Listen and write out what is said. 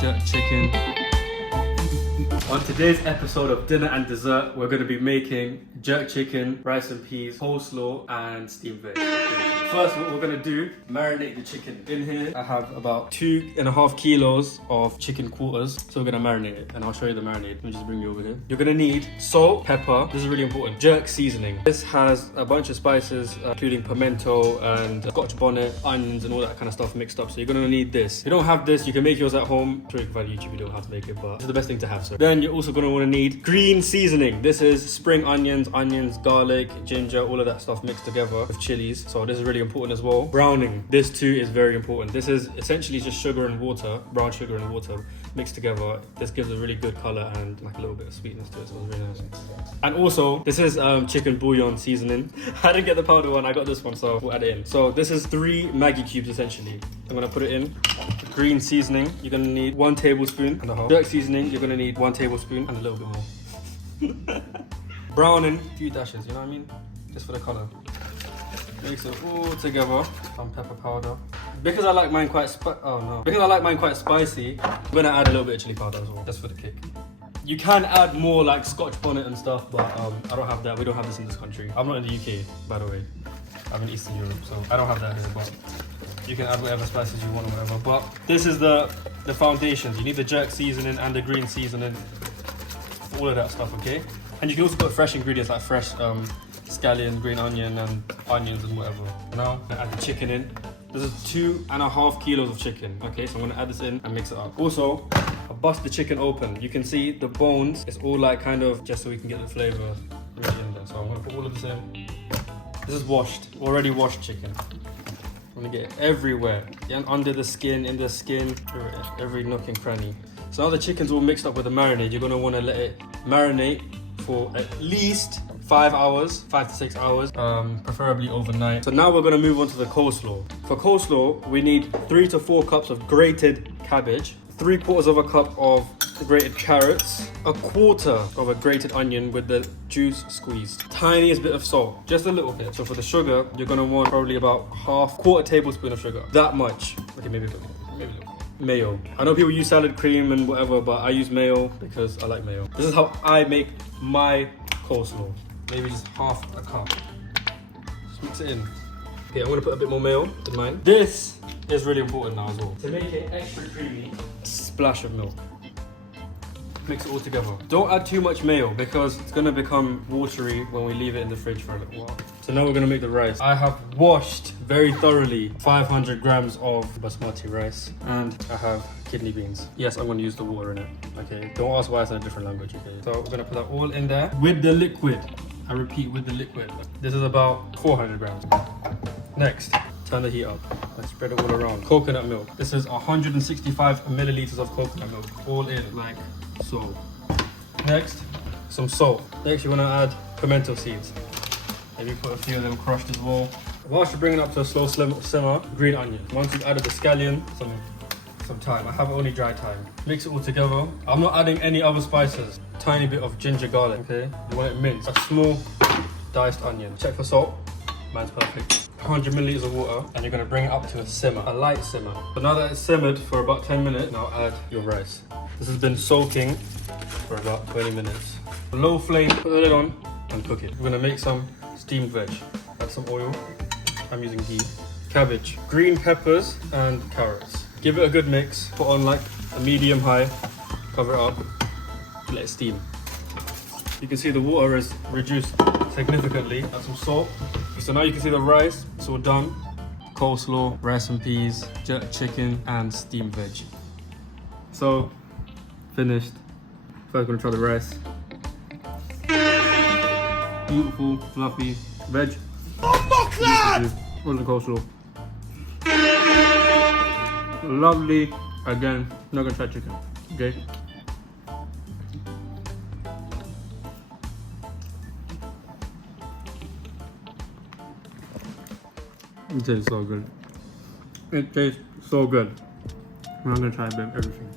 jerk chicken. On today's episode of Dinner and Dessert, we're going to be making jerk chicken, rice and peas, coleslaw, and steamed veg. First, what we're going to do, marinate the chicken. In here, I have about 2.5 kilos of chicken quarters. So we're going to marinate it, and I'll show you the marinade. Let me just bring you over here. You're going to need salt, pepper. This is really important. Jerk seasoning. This has a bunch of spices, including pimento and scotch bonnet, onions, and all that kind of stuff mixed up. So you're going to need this. If you don't have this, you can make yours at home. I'm sure you can find a YouTube video how to make it, but this is the best thing to have. So then you're also going to want to need green seasoning. This is spring onions, garlic, ginger, all of that stuff mixed together with chilies. So this is really important as well. Browning. This too is very important. This is essentially just sugar and water, brown sugar and water mixed together. This gives a really good color and like a little bit of sweetness to it, so it's really nice. And also, this is chicken bouillon seasoning. I didn't get the powder one, I got this one, so we'll add it in. So this is 3 Maggi cubes essentially. I'm gonna put it in. Green seasoning, you're gonna need 1 tablespoon and a half. Jerk seasoning, you're gonna need 1 tablespoon and a little bit more. Browning, a few dashes, you know what I mean? Just for the color. Mix it all together. Some pepper powder. Because I like mine quite spicy, I'm gonna add a little bit of chili powder as well, just for the kick. You can add more like scotch bonnet and stuff, but I don't have that. We don't have this in this country. I'm not in the UK, by the way. I'm in Eastern Europe, so I don't have that here, but you can add whatever spices you want or whatever. But this is the foundations. You need the jerk seasoning and the green seasoning, all of that stuff, okay? And you can also put fresh ingredients like fresh scallion, green onion, and onions and whatever. Now, I add the chicken in. This is 2.5 kilos of chicken, okay? So I'm gonna add this in and mix it up. Also, I bust the chicken open. You can see the bones, it's all like kind of just so we can get the flavor really in there. So I'm gonna put all of this in. This is washed, already washed chicken. I'm gonna get it everywhere. And under the skin, in the skin, every nook and cranny. So now the chicken's all mixed up with the marinade. You're gonna wanna let it marinate for at least 5 to 6 hours, preferably overnight. So now we're gonna move on to the coleslaw. For coleslaw, we need 3 to 4 cups of grated cabbage, 3/4 of a cup of grated carrots, 1/4 of a grated onion with the juice squeezed, tiniest bit of salt, just a little bit. So for the sugar, you're gonna want probably about quarter tablespoon of sugar. That much. Okay, maybe a bit more, maybe a little more. Mayo. I know people use salad cream and whatever, but I use mayo because I like mayo. This is how I make my coleslaw. Maybe just half a cup. Just mix it in. Okay, I'm gonna put a bit more mayo in mine. This is really important now as well. To make it extra creamy, splash of milk. Mix it all together. Don't add too much mayo because it's gonna become watery when we leave it in the fridge for a little while. So now we're gonna make the rice. I have washed very thoroughly 500 grams of basmati rice, and I have kidney beans. Yes, I'm gonna use the water in it, okay? Don't ask why it's in a different language, okay? So we're gonna put that all in there with the liquid. I repeat, with the liquid. This is about 400 grams. Next, turn the heat up. Let's spread it all around. Coconut milk. This is 165 milliliters of coconut milk. All in, like so. Next, some salt. Next, you wanna add pimento seeds. Maybe put a few of them crushed as well. Whilst you're bringing it up to a slow simmer, green onion. Once you've added the scallion, some thyme. I have only dry thyme. Mix it all together. I'm not adding any other spices. Tiny bit of ginger garlic, okay? You want it minced. A small diced onion. Check for salt. Mine's perfect. 100 milliliters of water, and you're gonna bring it up to a simmer, a light simmer. So now that it's simmered for about 10 minutes, now add your rice. This has been soaking for about 20 minutes. Low flame, put the lid on, and cook it. We're gonna make some steamed veg. Add some oil. I'm using ghee. Cabbage, green peppers, and carrots. Give it a good mix. Put on like a medium high. Cover it up. Let it steam. You can see the water is reduced significantly. Add some salt. So now you can see the rice. It's all done. Coleslaw, rice and peas, jerk chicken, and steamed veg. So, finished. First, gonna try the rice. Beautiful, fluffy veg. All the coleslaw. Lovely. Again, not gonna try chicken. Okay. It tastes so good. It tastes so good. I'm gonna try a bit of everything.